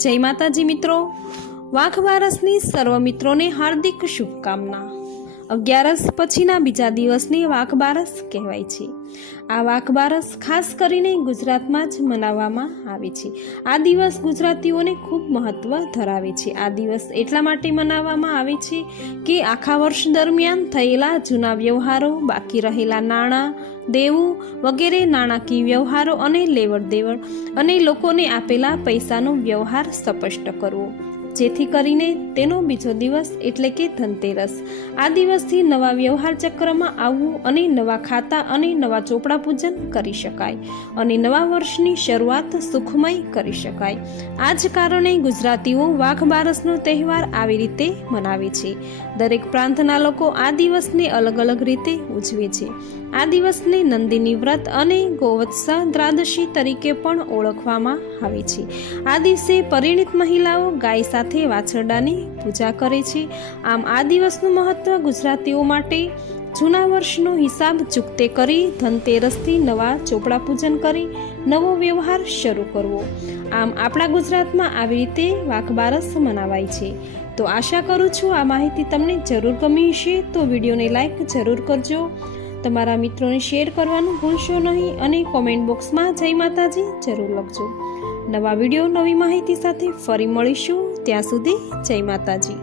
જય માતાજી મિત્રો, વાઘ બારસની સર્વ મિત્રોને હાર્દિક શુભકામના। 11 પછીના બીજા દિવસને વાઘ બારસ કહેવાય છે। આ વાઘ બારસ ખાસ કરીને ગુજરાતમાં જ મનાવવામાં આવે છે। આ દિવસ ગુજરાતીઓને ખૂબ મહત્વ ધરાવે છે। આ દિવસ એટલા માટે મનાવવામાં આવે છે કે આખા વર્ષ દરમિયાન થયેલા જૂના વ્યવહારો, બાકી રહેલા નાણાં, દેવું વગેરે નાણાકીય વ્યવહારો અને લેવડ દેવડ અને લોકોને આપેલા પૈસાનો વ્યવહાર સ્પષ્ટ કરવો, જેથી કરીને તેનો બીજો દિવસ એટલે કે ધનતેરસ આ દિવસથી નવા વ્યવહાર ચક્રમાં આવવું અને નવા ખાતા અને નવા ચોપડા પૂજન કરી શકાય અને નવા વર્ષની શરૂઆત સુખમય કરી શકાય। આ જ કારણે ગુજરાતીઓ વાઘ બારસનો તહેવાર આવી રીતે મનાવે છે। દરેક પ્રાંતના લોકો આ દિવસને અલગ અલગ રીતે ઉજવે છે। આ દિવસને નંદિની વ્રત અને ગોવત્સા દ્વાદશી તરીકે પણ ઓળખવામાં આવે છે। આ દિવસે પરિણીત મહિલાઓ ગાય સાથે વાછરડાની પૂજા કરે છે। આમ આ દિવસનું મહત્વ ગુજરાતીઓ માટે જૂના વર્ષનો હિસાબ ચૂકતે કરી ધનતેરસથી નવા ચોપડા પૂજન કરી નવો વ્યવહાર શરૂ કરવો। આમ આપણા ગુજરાતમાં આવી રીતે વાઘ બારસ મનાવાય છે। તો આશા કરું છું આ માહિતી તમને જરૂર ગમી હશે। તો વિડીયોને લાઈક જરૂર કરજો, તમારા મિત્રોને શેર કરવાનું ભૂલશો નહીં અને કોમેન્ટ બોક્સમાં જય માતાજી જરૂર લખજો। નવા વિડીયો નવી માહિતી સાથે ફરી મળીશું, ત્યાં સુધી જય માતાજી।